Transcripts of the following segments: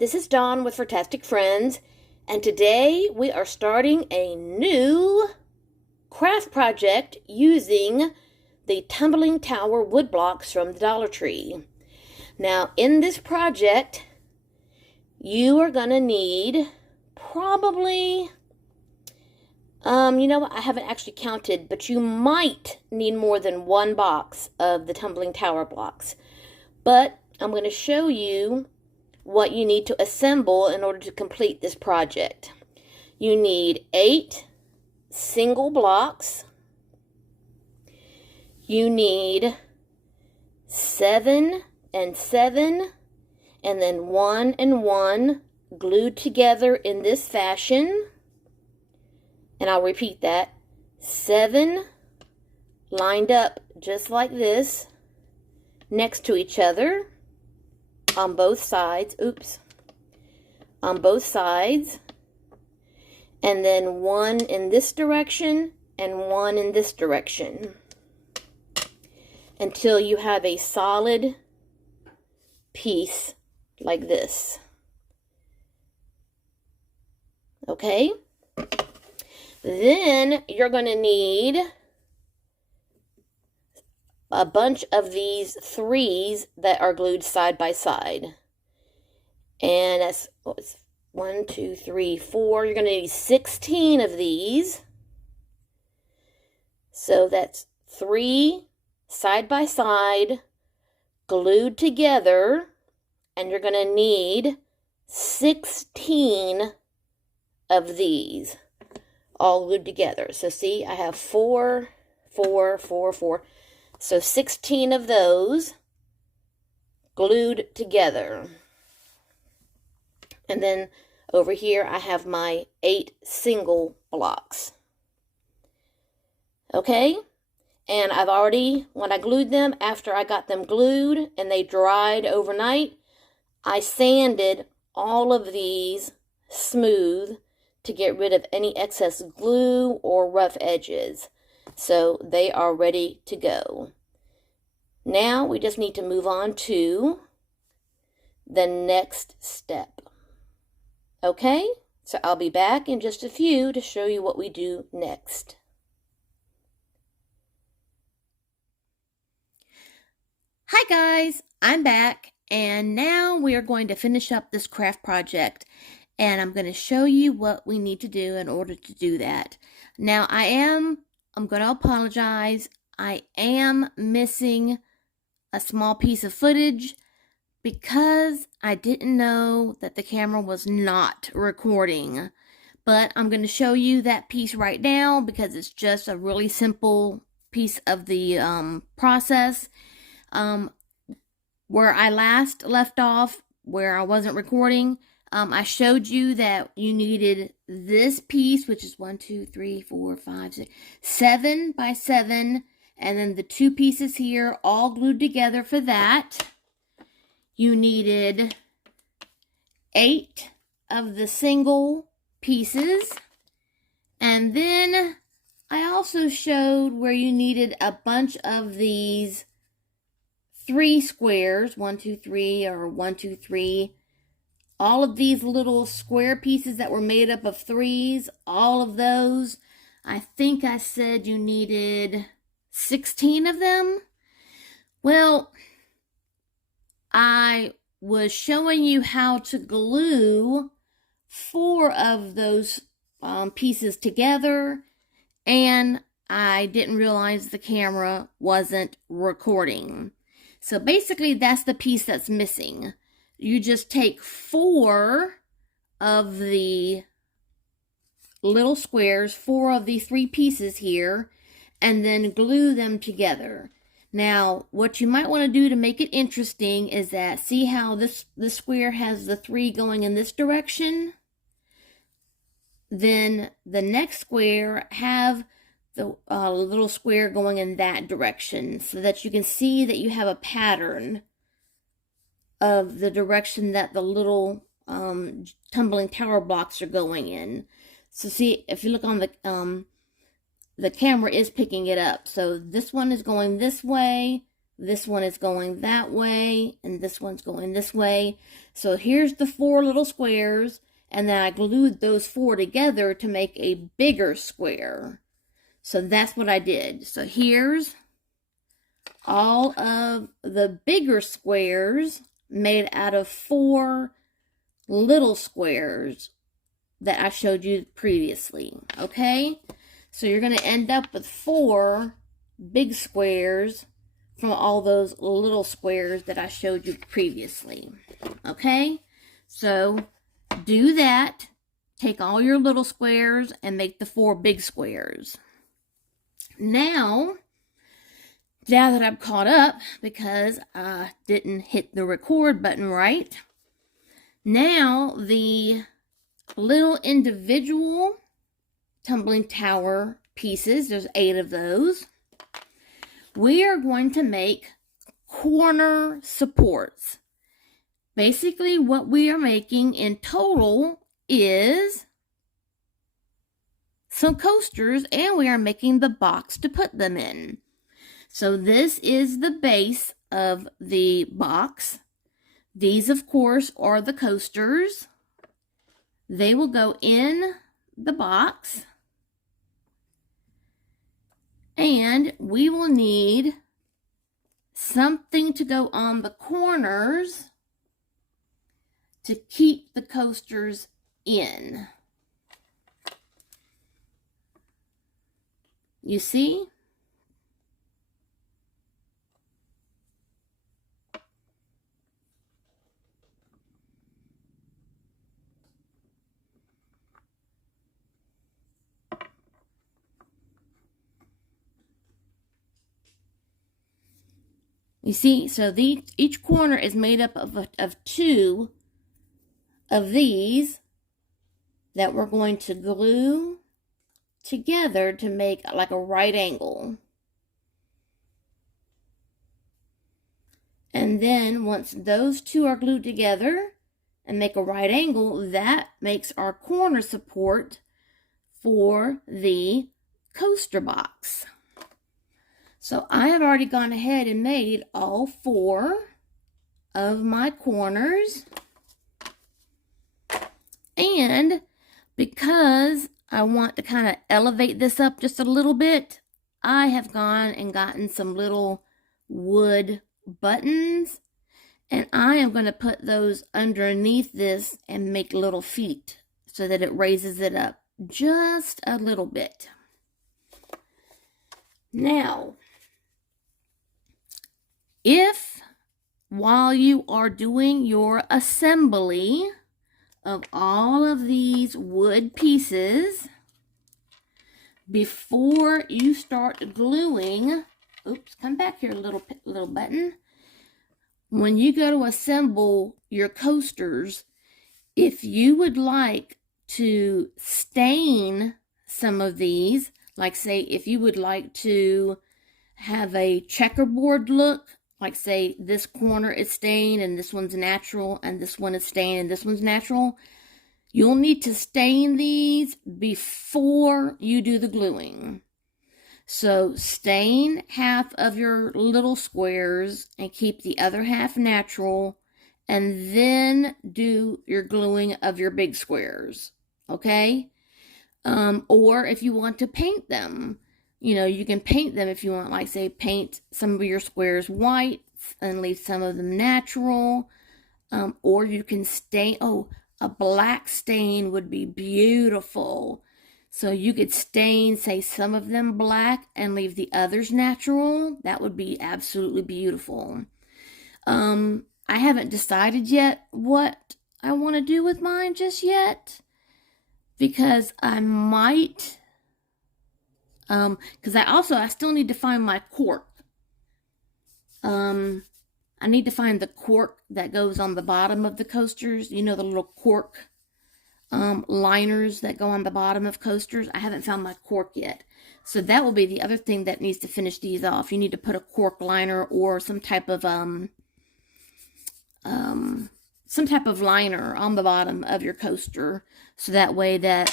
This is Dawn with Furtastic Friends, and today we are starting a new craft project using the Tumbling Tower wood blocks from the Dollar Tree. Now, in this project, you are going to need probably, I haven't actually counted, but you might need more than one box of the Tumbling Tower blocks. But I'm going to show you what you need to assemble in order to complete this project. You need 8 single blocks. You need 7 and 7, and then 1 and 1 glued together in this fashion. And I'll repeat that. 7 lined up just like this, next to each other on both sides. On both sides. And then 1 in this direction and 1 in this direction, until you have a solid piece like this. Okay? Then you're going to need a bunch of these 3s that are glued side by side. And that's 1, 2, 3, 4. You're going to need 16 of these. So that's 3 side by side glued together, and you're going to need 16 of these all glued together. So see, I have 4, 4, 4, 4. So 16 of those glued together. And then over here I have my 8 single blocks. Okay? And I've already, when I glued them, after I got them glued and they dried overnight, I sanded all of these smooth to get rid of any excess glue or rough edges. So they are ready to go. Now we just need to move on to the next step. Okay? So I'll be back in just a few to show you what we do next. Hi guys, I'm back, and now we are going to finish up this craft project, and I'm going to show you what we need to do in order to do that. Now I'm going to apologize. I am missing a small piece of footage because I didn't know that the camera was not recording. But I'm going to show you that piece right now because it's just a really simple piece of the process. Where I last left off, where I wasn't recording, I showed you that you needed this piece, which is 1, 2, 3, 4, 5, 6, 7 by 7, and then the 2 pieces here all glued together for that. You needed 8 of the single pieces, and then I also showed where you needed a bunch of these 3 squares, 1, 2, 3, or 1, 2, 3. All of these little square pieces that were made up of 3s, all of those, I think I said you needed 16 of them. Well, I was showing you how to glue 4 of those pieces together, and I didn't realize the camera wasn't recording. So basically, that's the piece that's missing. You just take 4 of the little squares, 4 of these 3 pieces here, and then glue them together. Now, what you might want to do to make it interesting is that, see how this square has the 3 going in this direction? Then the next square have the little square going in that direction, so that you can see that you have a pattern of the direction that the little tumbling tower blocks are going in. So see, if you look on the camera is picking it up. So this one is going this way, this one is going that way, and this one's going this way. So here's the 4 little squares, and then I glued those 4 together to make a bigger square. So that's what I did. So here's all of the bigger squares made out of 4 little squares that I showed you previously. Okay? So you're going to end up with 4 big squares from all those little squares that I showed you previously. Okay? So do that. Take all your little squares and make the 4 big squares. Now that I'm caught up because I didn't hit the record button right, now the little individual tumbling tower pieces, there's 8 of those, we are going to make corner supports. Basically, what we are making in total is some coasters, and we are making the box to put them in. So this is the base of the box. These, of course, are the coasters. They will go in the box. And we will need something to go on the corners to keep the coasters in. You see? You see, so each corner is made up of 2 of these that we're going to glue together to make like a right angle. And then once those 2 are glued together and make a right angle, that makes our corner support for the coaster box. So I have already gone ahead and made all 4 of my corners. And because I want to kind of elevate this up just a little bit, I have gone and gotten some little wood buttons, and I am going to put those underneath this and make little feet so that it raises it up just a little bit. Now, if while you are doing your assembly of all of these wood pieces, before you start gluing, oops, come back here, little button. When you go to assemble your coasters, if you would like to stain some of these, like say if you would like to have a checkerboard look, like say this corner is stained and this one's natural and this one is stained and this one's natural, you'll need to stain these before you do the gluing. So stain half of your little squares and keep the other half natural, and then do your gluing of your big squares, okay? Or if you want to paint them, you know, you can paint them if you want, like say paint some of your squares white and leave some of them natural. Or you can stain, a black stain would be beautiful. So you could stain, say, some of them black and leave the others natural. That would be absolutely beautiful. I haven't decided yet what I want to do with mine just yet, because I might, because I still need to find my cork. I need to find the cork that goes on the bottom of the coasters. You know, the little cork liners that go on the bottom of coasters. I haven't found my cork yet. So that will be the other thing that needs to finish these off. You need to put a cork liner or some type of liner on the bottom of your coaster, so that way that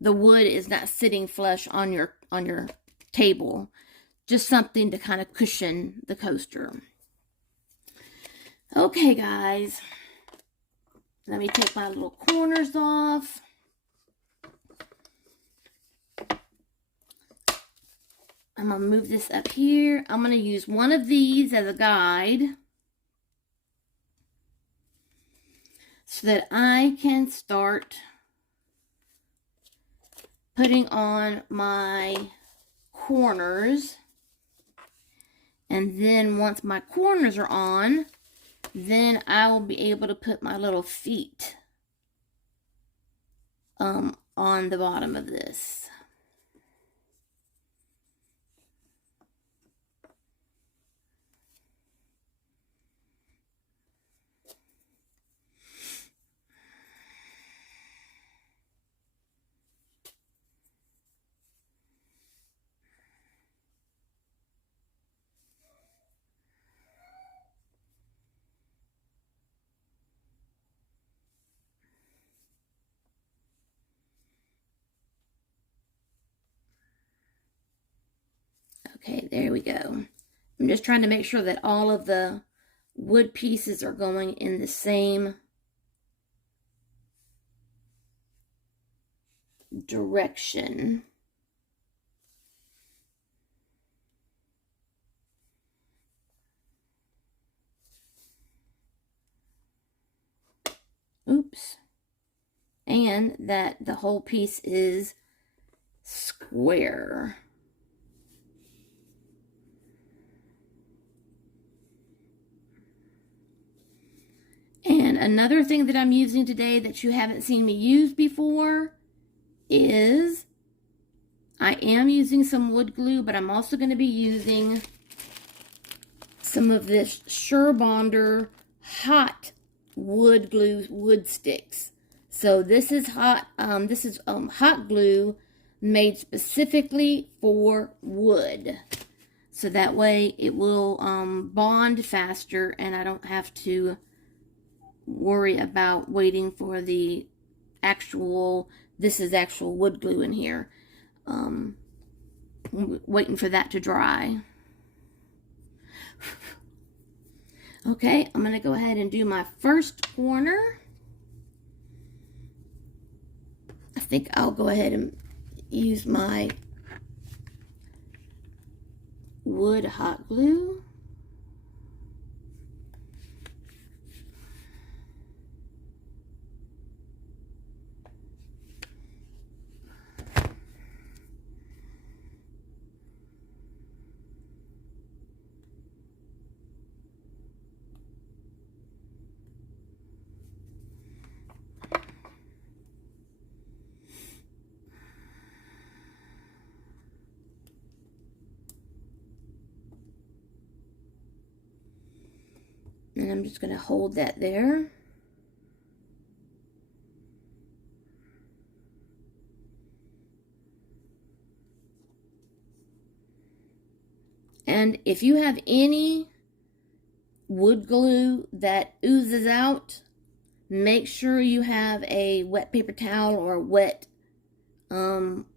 the wood is not sitting flush on your table. just something to kind of cushion the coaster. Okay, guys. Let me take my little corners off. I'm going to move this up here. I'm going to use one of these as a guide so that I can start putting on my corners. And then once my corners are on, then I will be able to put my little feet on the bottom of this. Okay, there we go. I'm just trying to make sure that all of the wood pieces are going in the same direction. Oops. And that the whole piece is square. And another thing that I'm using today that you haven't seen me use before is I am using some wood glue, but I'm also going to be using some of this Surebonder hot wood glue wood sticks. So this is hot hot glue made specifically for wood. So that way it will bond faster and I don't have to worry about waiting for the actual, this is actual wood glue in here, waiting for that to dry. Okay, I'm going to go ahead and do my first corner. I think I'll go ahead and use my wood hot glue. And I'm just going to hold that there. And if you have any wood glue that oozes out, make sure you have a wet paper towel or a wet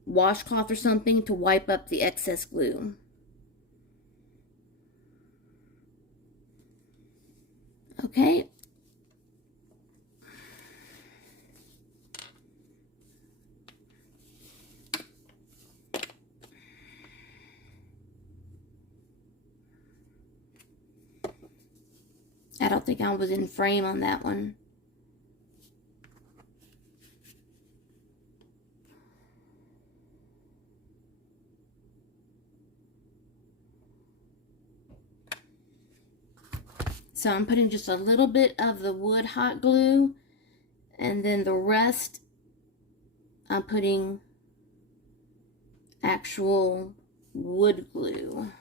washcloth or something to wipe up the excess glue. Okay. I don't think I was in frame on that one. So I'm putting just a little bit of the wood hot glue, and then the rest I'm putting actual wood glue.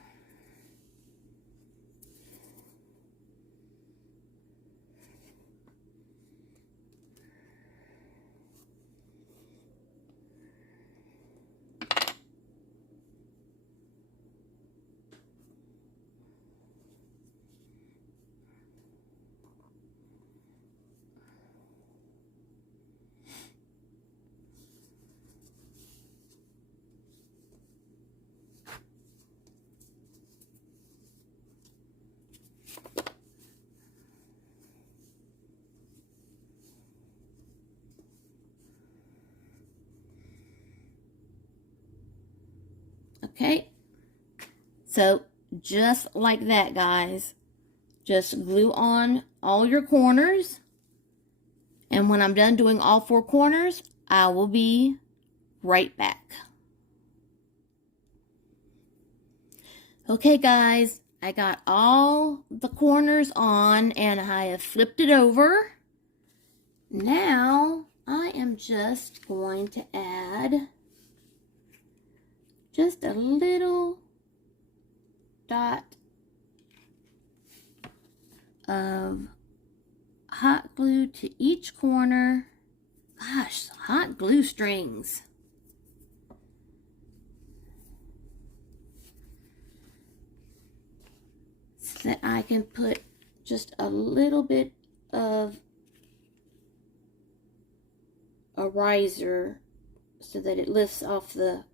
Okay, so just like that, guys. Just glue on all your corners. And when I'm done doing all 4 corners, I will be right back. Okay, guys, I got all the corners on and I have flipped it over. Now, I am just going to add just a little dot of hot glue to each corner. Gosh, hot glue strings. So that I can put just a little bit of a riser so that it lifts off the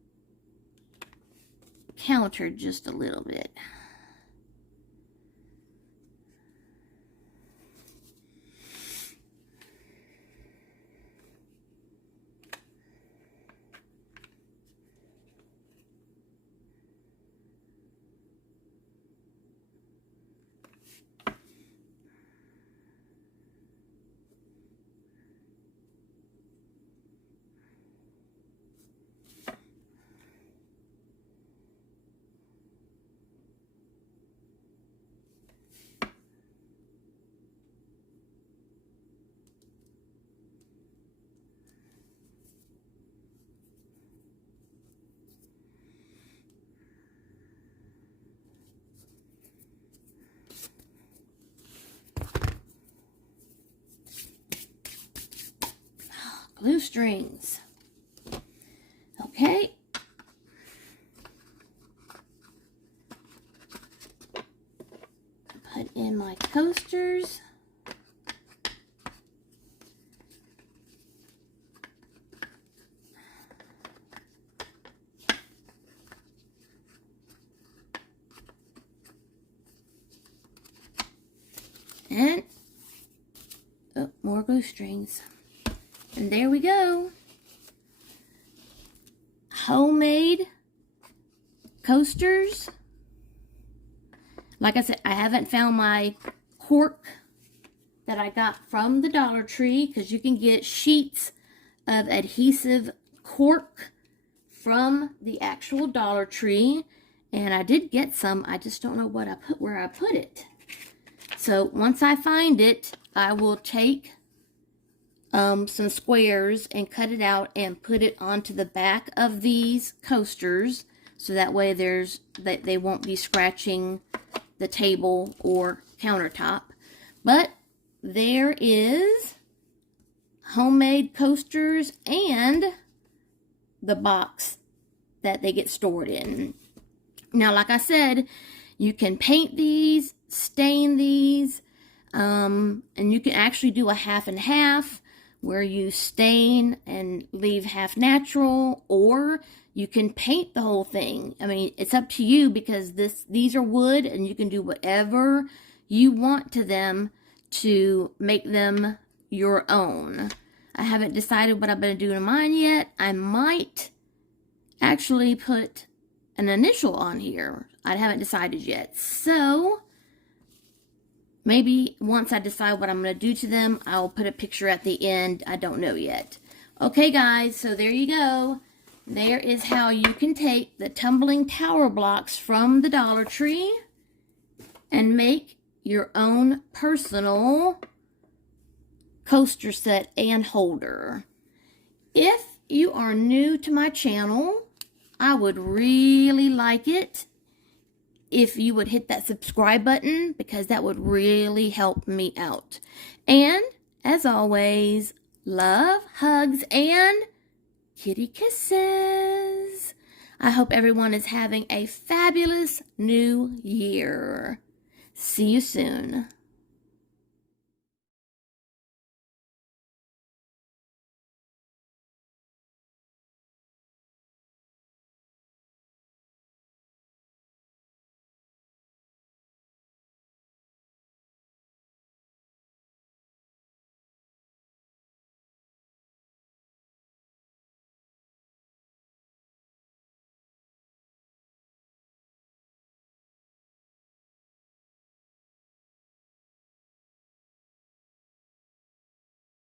counter just a little bit. Glue strings. Okay. Put in my coasters. And more glue strings. And there we go. Homemade coasters. Like I said, I haven't found my cork that I got from the Dollar Tree, because you can get sheets of adhesive cork from the actual Dollar Tree. And I did get some. I just don't know what I put, where I put it. So once I find it, I will take some squares and cut it out and put it onto the back of these coasters, so that way they won't be scratching the table or countertop. But there is homemade coasters and the box that they get stored in. Now, like I said, you can paint these, stain these, and you can actually do a half and half, where you stain and leave half natural, or you can paint the whole thing. I mean, it's up to you, because these are wood, and you can do whatever you want to them to make them your own. I haven't decided what I'm going to do to mine yet. I might actually put an initial on here. I haven't decided yet. So maybe once I decide what I'm going to do to them, I'll put a picture at the end. I don't know yet. Okay, guys, so there you go. There is how you can take the Tumbling Tower blocks from the Dollar Tree and make your own personal coaster set and holder. If you are new to my channel, I would really like it if you would hit that subscribe button, because that would really help me out. And as always, love, hugs, and kitty kisses. I hope everyone is having a fabulous new year. See you soon.